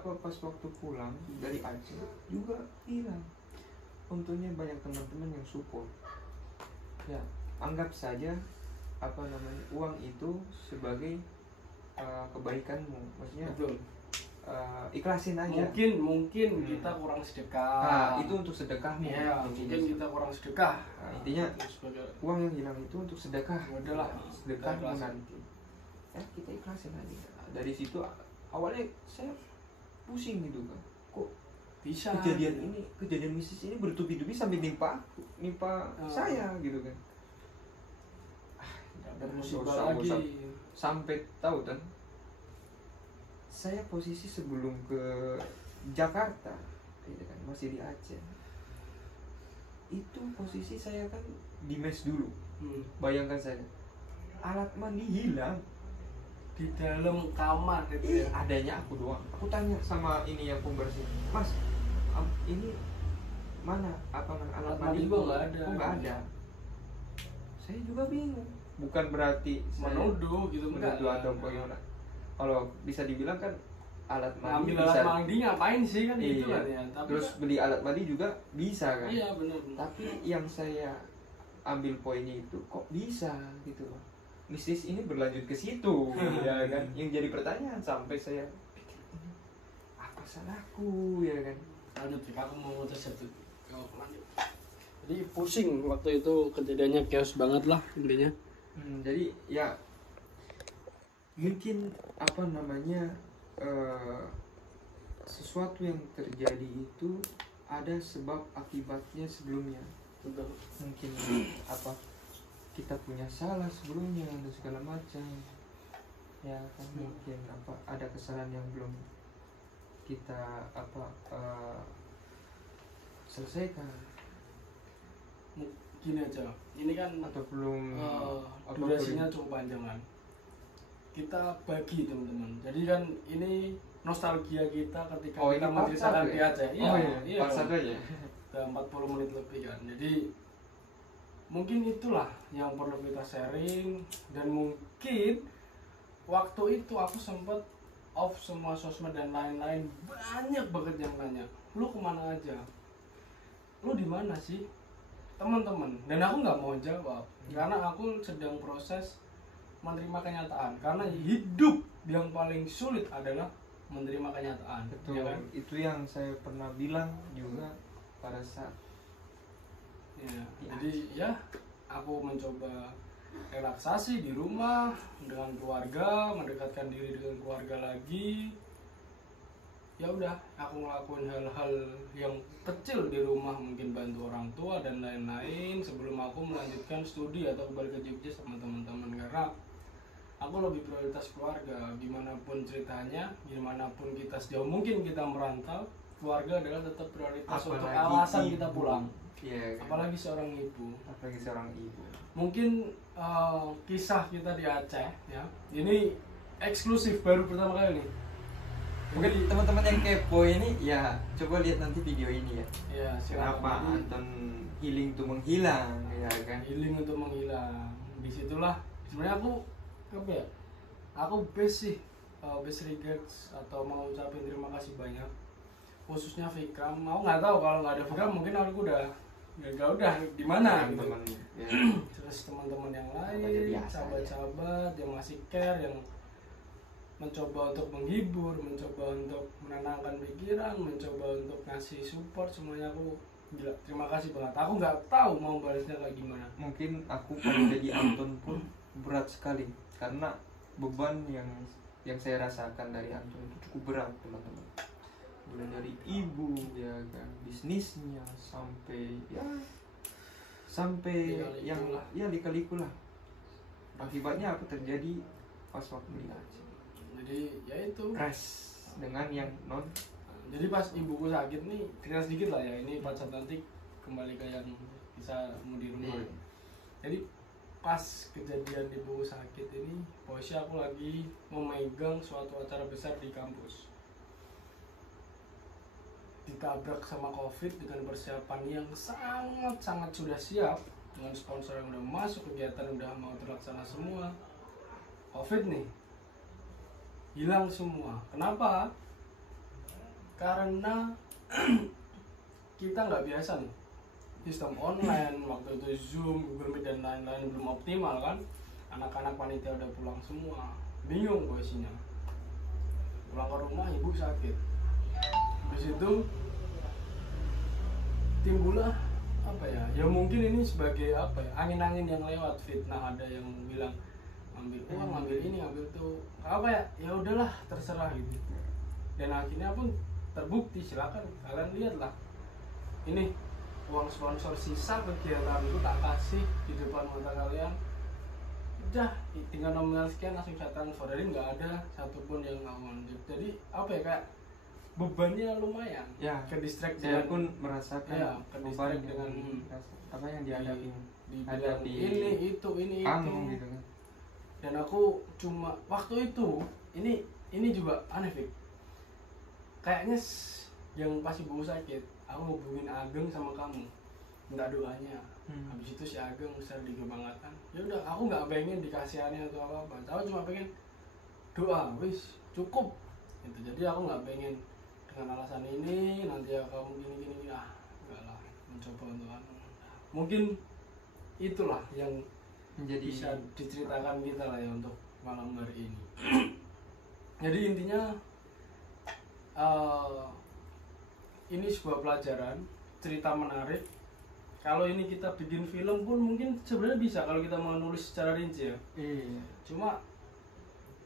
pas waktu pulang dari Aceh juga hilang. Untungnya banyak teman-teman yang support. Ya, anggap saja uang itu sebagai kebaikanmu, maksudnya. Betul. Ikhlasin aja. Mungkin kita kurang sedekah. Itu untuk sedekahmu. Ya, mungkin kita kurang sedekah. Intinya uang yang hilang itu untuk sedekah. Adalah sedekahmu nanti. Ya, kita ikhlasin aja. Dari situ awalnya saya pusing gitu kan. Kok bisa kejadian mistis ini bertubi-tubi sampai nimpa saya gitu kan. Ada musibah lagi. Sampai tahu kan, saya posisi sebelum ke Jakarta gitu kan, masih di Aceh. Itu posisi saya kan di mes dulu. Bayangkan saya, alat mandi hilang di dalam kamar gitu ya. Adanya aku doang. Aku tanya sama ini yang pembersih, Mas, ini mana alat mandi gua nggak ada. Saya juga bingung. Bukan berarti menuduh gitu, atau bagaimana. Kalau bisa dibilang kan alat mandi ambil alat mandi ngapain sih kan gitu kan ya. Tapi terus beli alat mandi juga bisa kan. Iya benar. Tapi yang saya ambil poinnya itu kok bisa gitu loh. Mistis ini berlanjut ke situ ya kan. Yang jadi pertanyaan sampai saya pikir ini apa salahku ya kan. Lanjut, aku mau tersebut. Lanjut. Jadi pusing waktu itu, kejadiannya chaos banget lah intinya. Jadi ya mungkin sesuatu yang terjadi itu ada sebab akibatnya sebelumnya. Betul. Mungkin kita punya salah sebelumnya dan segala macam ya kan. Mungkin ada kesalahan yang belum kita selesaikan. Gini aja, ini kan atau belum durasinya cukup panjang kan. Kita bagi teman-teman. Jadi kan ini nostalgia kita ketika kita menceritakan di Aceh. Iya. Part 1 aja. Udah 40 menit lebih kan. Jadi mungkin itulah yang perlu kita sharing, dan mungkin waktu itu aku sempat off semua sosmed dan lain-lain. Banyak banget yang nanya, lu kemana aja? Lu di mana sih? Teman-teman. Dan aku nggak mau jawab karena aku sedang proses menerima kenyataan, karena hidup yang paling sulit adalah menerima kenyataan. Betul. Ya kan? Itu yang saya pernah bilang juga pada saat jadi ya aku mencoba relaksasi di rumah dengan keluarga, mendekatkan diri dengan keluarga lagi. Ya udah, aku ngelakuin hal-hal yang kecil di rumah, mungkin bantu orang tua dan lain-lain sebelum aku melanjutkan studi atau kembali ke Jogja sama teman-teman, karena aku lebih prioritas keluarga. Gimana pun ceritanya, gimana pun kita sejauh mungkin kita merantau, keluarga adalah tetap prioritas. Apalagi untuk alasan ibu. Kita pulang. Kan? Apalagi seorang ibu. Mungkin kisah kita di Aceh ya. Ini eksklusif, baru pertama kali nih. Mungkin teman-teman yang kepo ini ya coba lihat nanti video ini ya. Iya, kenapa Anton healing untuk menghilang ya kan? Healing untuk menghilang. Disitulah sebenarnya aku base regards atau mau ucapin terima kasih banyak, khususnya Fikram. Mau nggak tahu kalau nggak ada Fikram mungkin aku udah di mana gitu. Ya. Terus teman-teman yang lain, sahabat-sahabat yang masih care, yang mencoba untuk menghibur, mencoba untuk menenangkan pikiran, mencoba untuk ngasih support, semuanya aku gila, terima kasih banget. Aku nggak tahu mau balasnya kayak gimana. Mungkin aku kalau jadi Anton pun berat sekali, karena beban yang saya rasakan dari Anton itu cukup berat teman-teman. Mulai dari ibu ya kan, bisnisnya sampai yang lika-liku lah. Akibatnya apa terjadi pas waktu di Aceh. Jadi ya itu crash dengan yang non. Jadi pas ibuku sakit nih, cerita sedikit lah ya, ini pas nanti kembali ke yang bisa mau di rumah. Jadi pas kejadian ibu sakit ini, posisi aku lagi memegang suatu acara besar di kampus. Ditabrak sama COVID dengan persiapan yang sangat sudah siap, dengan sponsor yang udah masuk, kegiatan udah mau terlaksana semua. COVID nih hilang semua. Kenapa? Karena kita nggak biasa nih, sistem online waktu itu Zoom, Google Meet dan lain-lain belum optimal kan. Anak-anak panitia udah pulang semua, bingung posisinya. Pulang ke rumah ibu sakit. Habis itu timbullah apa ya? Ya mungkin ini sebagai apa ya? Angin-angin yang lewat, fitnah, ada yang bilang ambil uang, ambil ini, ambil itu. Apa ya? Ya udahlah, terserah gitu. Dan akhirnya pun terbukti, silakan kalian lihatlah. Ini uang sponsor sisa kegiatan itu tak kasih di depan mata kalian. Udah, tinggal nominal sekian langsung saya transfer. Jadi nggak ada satupun yang ngawon. Jadi apa ya, kayak bebannya lumayan. Ya, ke distract saya dengan, pun merasakan ya, ke distract dengan apa yang dihadapi. Hadapi ini itu gitu kan. Dan aku cuma waktu itu ini juga aneh, Fik. Kayaknya yang pas ibu sakit, aku hubungin Ageng sama kamu, minta doanya. Habis itu si Ageng besar di Kebangatan. Ya udah, aku nggak pengen dikasihannya atau apa. Aku cuma pengen doa, wis cukup. Gitu. Jadi aku nggak pengen dengan alasan ini nanti ya kamu gini. Enggak lah, mencoba untuk mungkin itulah yang menjadi bisa diceritakan kita lah ya untuk malam hari ini. Jadi intinya ini sebuah pelajaran, cerita menarik. Kalau ini kita bikin film pun mungkin sebenarnya bisa kalau kita mau nulis secara rinci ya. Cuma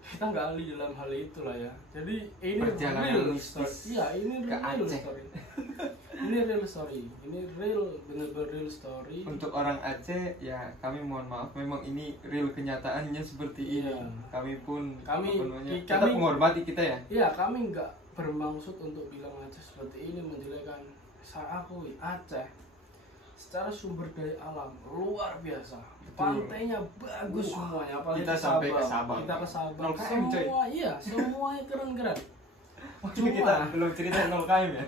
kita nggak ahli dalam hal itulah ya. Jadi ini real story. Iya, ini real story. Ini real story. Ini benar-benar real story. Untuk orang Aceh ya kami mohon maaf, memang ini real kenyataannya seperti ini. Kami kita menghormati kita ya. Iya, kami nggak bermaksud untuk bilang Aceh seperti ini, menjelekkan. Aku Aceh secara sumber daya alam luar biasa. Pantainya bagus semuanya, apalagi kita sampai ke Sabang. Kita ke Sabang. 0 km, semua iya, semuanya keren-keren. Cuma kita belum cerita 0 km ya.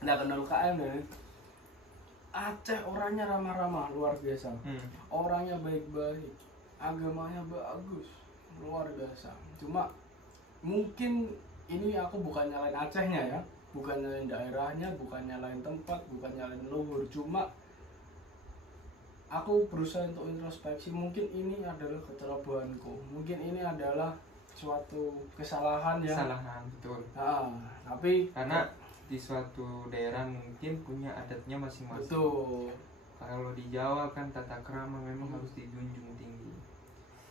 Nggak ke 0 km ya. Aceh orangnya ramah-ramah, luar biasa. Orangnya baik-baik, agamanya bagus, luar biasa. Cuma mungkin ini aku bukan nyalain Acehnya ya, bukan nyalain daerahnya, bukan nyalain tempat, bukan nyalain luhur. Cuma aku berusaha untuk introspeksi, mungkin ini adalah kecerobohanku, mungkin ini adalah suatu kesalahan ya. Kesalahan, betul. Tapi karena di suatu daerah mungkin punya adatnya masing-masing. Betul. Kalau di Jawa kan tata krama memang harus dijunjung tinggi.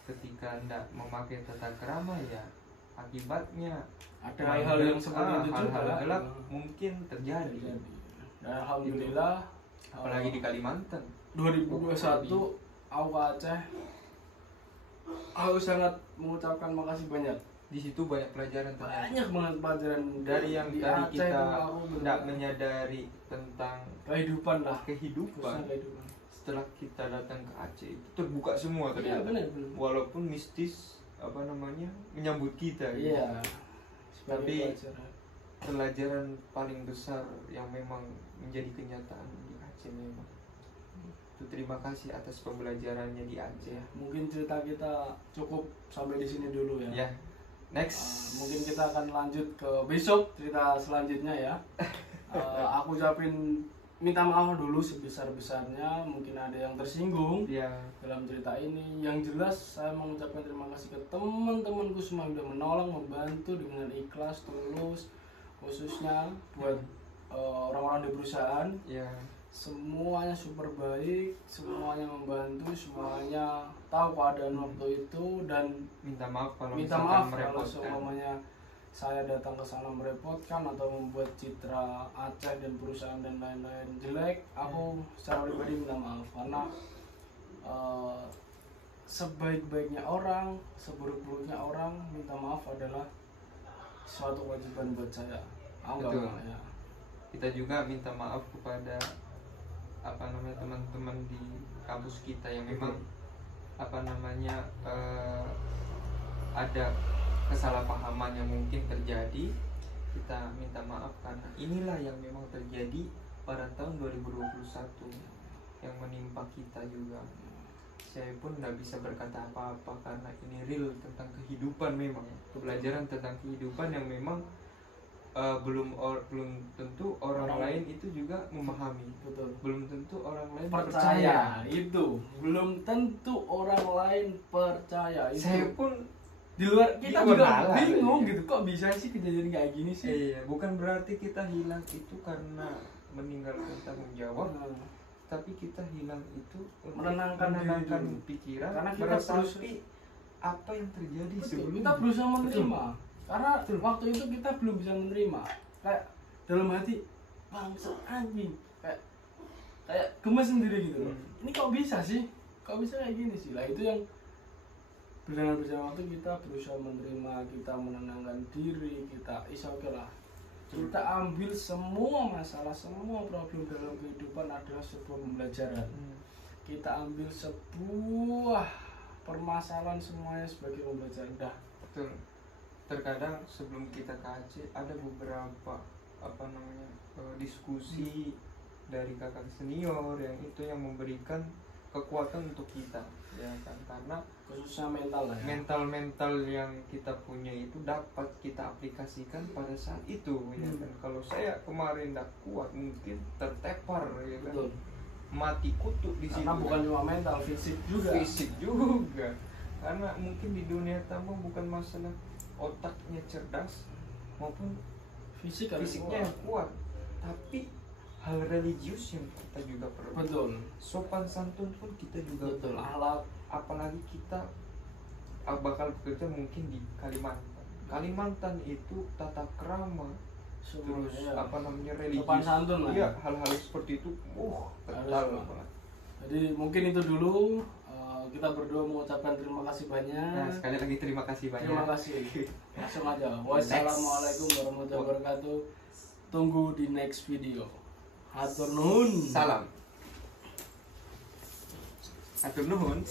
Ketika Anda memakai tata krama ya akibatnya ada hal-hal yang seperti itu juga. Hal-hal gelap mungkin terjadi. Dan alhamdulillah apalagi di Kalimantan 2021 aku Aceh, aku sangat mengucapkan makasih banyak. Di situ banyak pelajaran ternyata. Banyak banget pelajaran dari yang di dari Aceh kita tidak menyadari tentang kehidupan lah. Kehidupan. Setelah kita datang ke Aceh itu terbuka semua ternyata. Benar. Walaupun mistis menyambut kita. Iya. Tapi pelajaran paling besar yang memang menjadi kenyataan di Aceh memang. Terima kasih atas pembelajarannya di Aceh. Mungkin cerita kita cukup sampai di sini dulu ya. Next. Mungkin kita akan lanjut ke besok cerita selanjutnya ya. Aku ucapin minta maaf dulu sebesar-besarnya, mungkin ada yang tersinggung dalam cerita ini. Yang jelas saya mengucapkan terima kasih ke teman-temanku semua yang sudah menolong, membantu dengan ikhlas, tulus, khususnya buat orang-orang di perusahaan. Semuanya super baik, semuanya membantu, semuanya tahu keadaan waktu itu, dan minta maaf kalau semuanya saya datang ke sana merepotkan atau membuat citra Aceh dan perusahaan dan lain-lain jelek. Aku secara pribadi minta maaf, karena sebaik-baiknya orang, seburuk-buruknya orang, minta maaf adalah suatu kewajiban buat saya. Betul. Kita juga minta maaf kepada teman-teman di kampus kita yang memang ada kesalahpahaman yang mungkin terjadi, kita minta maaf karena inilah yang memang terjadi pada tahun 2021 yang menimpa kita juga. Saya pun tidak bisa berkata apa-apa karena ini real tentang kehidupan, memang pelajaran tentang kehidupan yang memang belum tentu orang lain itu juga memahami. Betul. Belum tentu orang lain percaya. Itu belum tentu orang lain percaya. Itu. Saya pun di luar kita juga bingung gitu, kok bisa sih kejadian kayak gini sih. Iya, bukan berarti kita hilang itu karena meninggalkan tanggung jawab, tapi kita hilang itu menenangkan pikiran karena kita meresapi apa yang terjadi sebelumnya. Kita berusaha menerima. Karena waktu itu kita belum bisa menerima. Kayak dalam hati bangsa anjing, kayak gemes sendiri gitu. Ini kok bisa sih? Kok bisa kayak gini sih? Lah itu yang berjalan waktu kita berusaha menerima, kita menenangkan diri, kita oke lah. Kita ambil semua masalah, semua problem dalam kehidupan adalah sebuah pembelajaran. Kita ambil sebuah permasalahan semuanya sebagai pembelajaran. Dah. Betul. Terkadang sebelum kita ke Aceh ada beberapa diskusi dari kakak senior yang itu yang memberikan kekuatan untuk kita, ya kan, karena khususnya mental lah ya. mental yang kita punya itu dapat kita aplikasikan pada saat itu, ya kan. Kalau saya kemarin tidak kuat mungkin tertepar, ya kan. Betul. Mati kutu di situ. Karena bukan cuma mental, fisik juga. Karena mungkin di dunia tambang bukan masalah otaknya cerdas maupun fisiknya yang kuat, tapi hal religius yang kita juga perlu. Betul. Sopan santun pun kita juga betul. perlu. Akhlak. Apalagi kita bakal bekerja mungkin di Kalimantan itu tata krama, terus ya. Religius. Sopan santun lah. Iya, hal-hal seperti itu kental banget. Jadi mungkin itu dulu. Kita berdua mengucapkan terima kasih banyak. Nah, sekali lagi terima kasih banyak. Terima kasih. Langsung aja. Wassalamualaikum warahmatullahi wabarakatuh. Tunggu di next video. Hatur nuhun. Salam. Hatur nuhun.